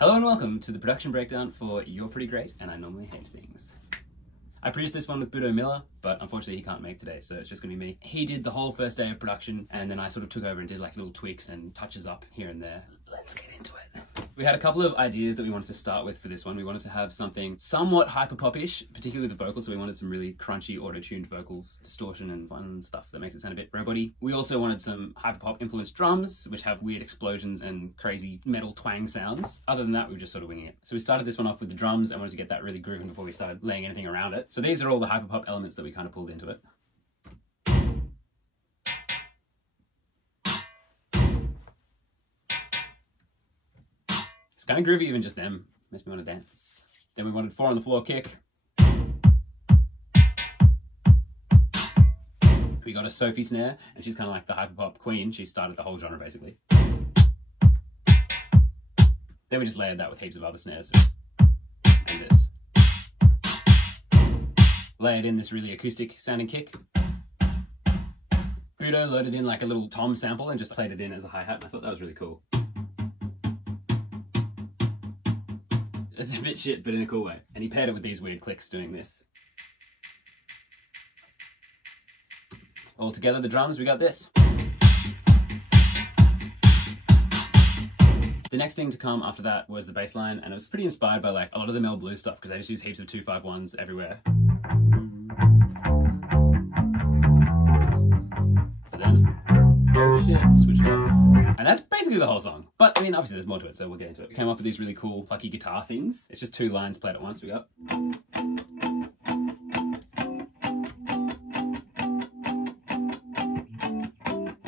Hello and welcome to the production breakdown for You're Pretty Great and I Normally Hate Things. I produced this one with Budo Miller, but unfortunately he can't make today, so it's just gonna be me. He did the whole first day of production, and then I sort of took over and did like little tweaks and touches up here and there. Let's get into it. We had a couple of ideas that we wanted to start with for this one. We wanted to have something somewhat hyper-pop-ish, particularly with the vocals, so we wanted some really crunchy auto-tuned vocals, distortion and fun stuff that makes it sound a bit robot-y. We also wanted some hyper-pop influenced drums, which have weird explosions and crazy metal twang sounds. Other than that, we were just sort of winging it. So we started this one off with the drums and wanted to get that really grooving before we started laying anything around it. So these are all the hyper-pop elements that we kind of pulled into it. It's kind of groovy, even just them. Makes me want to dance. Then we wanted 4 on the floor kick. We got a Sophie snare, and she's kind of like the hyperpop queen. She started the whole genre, basically. Then we just layered that with heaps of other snares. And this. Layered in this really acoustic sounding kick. Budo loaded in like a little tom sample and just played it in as a hi-hat, and I thought that was really cool. It's a bit shit, but in a cool way. And he paired it with these weird clicks doing this. All together, the drums, we got this. The next thing to come after that was the bass line, and it was pretty inspired by like a lot of the Mel Blues stuff, because I just use heaps of 2-5-1s everywhere. But then, oh shit, switch it up. And that's basically the whole song. But I mean, obviously there's more to it, so we'll get into it. We came up with these really cool, plucky guitar things. It's just 2 lines played at once. We got. And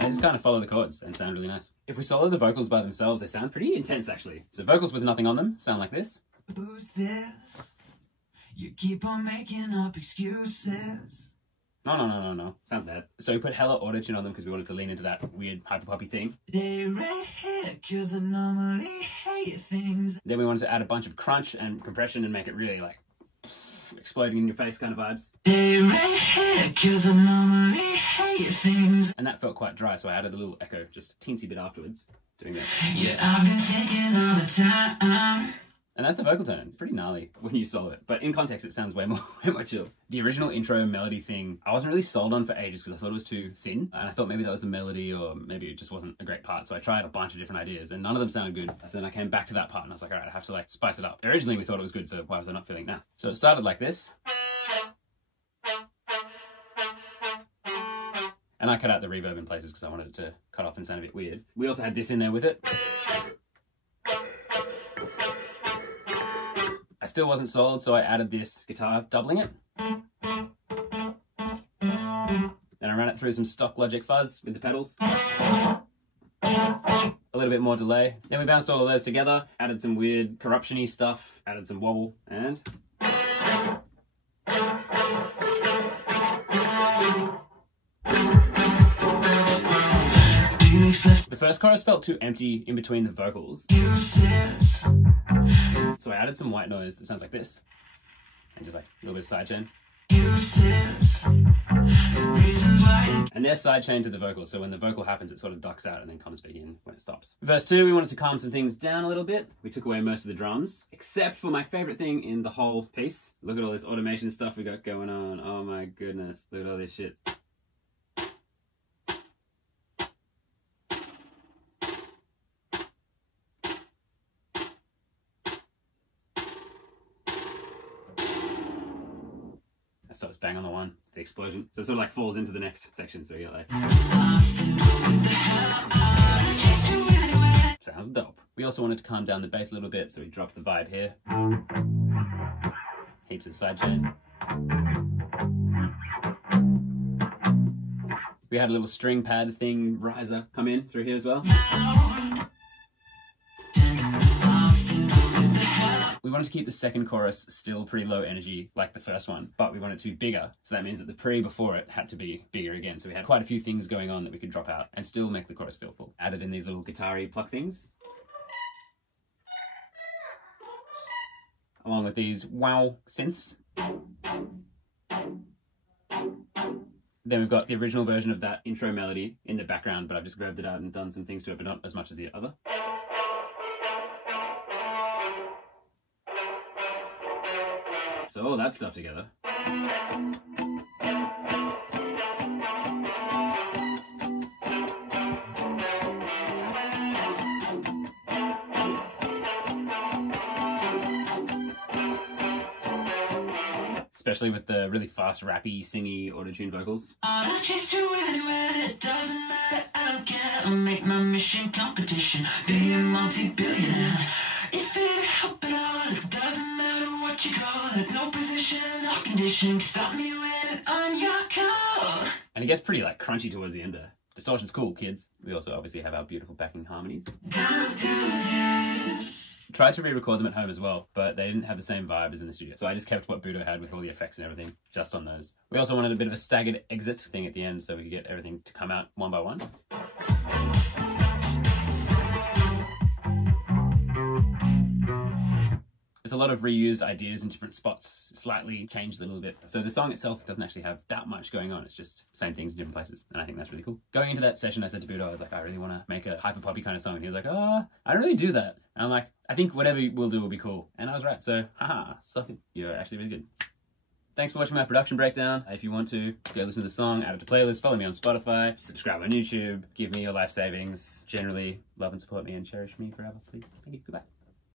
just kind of follow the chords and sound really nice. If we solo the vocals by themselves, they sound pretty intense actually. So vocals with nothing on them sound like this. Who's this? You keep on making up excuses. No. Sounds bad. So we put hella auto-tune on them because we wanted to lean into that weird hyper-poppy thing. Stay right here, cause I normally hate things. Then we wanted to add a bunch of crunch and compression and make it really like exploding in your face kind of vibes. Stay right here, cause I normally hate things. And that felt quite dry, so I added a little echo, just a teensy bit afterwards, doing that. Yeah, I've been thinking all the time. And that's the vocal tone. Pretty gnarly when you solo it, but in context it sounds way more chill. The original intro melody thing, I wasn't really sold on for ages because I thought it was too thin, and I thought maybe that was the melody or maybe it just wasn't a great part, so I tried a bunch of different ideas and none of them sounded good. So then I came back to that part and I was like, alright, I have to like spice it up. Originally we thought it was good, so why was I not feeling that? So it started like this. And I cut out the reverb in places because I wanted it to cut off and sound a bit weird. We also had this in there with it. I still wasn't sold, so I added this guitar doubling it. Then I ran it through some stock Logic fuzz with the pedals. A little bit more delay. Then we bounced all of those together, added some weird corruption-y stuff, added some wobble, and... The first chorus felt too empty in between the vocals. So I added some white noise that sounds like this. And just like a little bit of sidechain. And there's sidechain to the vocal, so when the vocal happens it sort of ducks out and then comes back in when it stops. Verse 2, we wanted to calm some things down a little bit. We took away most of the drums, except for my favorite thing in the whole piece. Look at all this automation stuff we got going on. Oh my goodness, look at all this shit. That stops bang on the one, the explosion. So it sort of like falls into the next section, so you get like... Sounds dope. We also wanted to calm down the bass a little bit, so we dropped the vibe here. Heaps of sidechain. We had a little string pad thing, riser, come in through here as well. We wanted to keep the second chorus still pretty low energy like the first one, but we wanted it to be bigger. So that means that the pre before it had to be bigger again. So we had quite a few things going on that we could drop out and still make the chorus feel full. Added in these little guitar-y pluck things. Along with these wow synths. Then we've got the original version of that intro melody in the background, but I've just grabbed it out and done some things to it, but not as much as the other. So all that stuff together. Especially with the really fast, rappy, singy, auto-tune vocals. I'll chase you anywhere, it doesn't matter, I don't care. I'll make my mission competition, be a multi-billionaire. If it help at all, it doesn't matter what you call it. No position or condition can stop me waiting on your call. And it gets pretty like crunchy towards the end there. Distortion's cool, kids. We also obviously have our beautiful backing harmonies. Don't do this. Tried to re-record them at home as well, but they didn't have the same vibe as in the studio. So I just kept what Budo had with all the effects and everything, just on those. We also wanted a bit of a staggered exit thing at the end so we could get everything to come out one by one. There's a lot of reused ideas in different spots, slightly changed a little bit. So the song itself doesn't actually have that much going on. It's just same things in different places. And I think that's really cool. Going into that session, I said to Budo, I was like, I really want to make a hyper poppy kind of song. And he was like, oh, I don't really do that. And I'm like, I think whatever we'll do will be cool. And I was right. So, haha, suck it. You're actually really good. Thanks for watching my production breakdown. If you want to, go listen to the song, add it to playlist, follow me on Spotify, subscribe on YouTube, give me your life savings. Generally, love and support me and cherish me forever, please. Thank you. Goodbye.